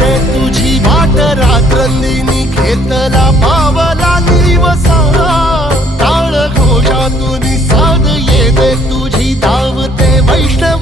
रे तुझी वाट रात्रंदिनी घेतला पावला दिवसा टाळ घोषातून साध येते तुझी धावते वैष्णव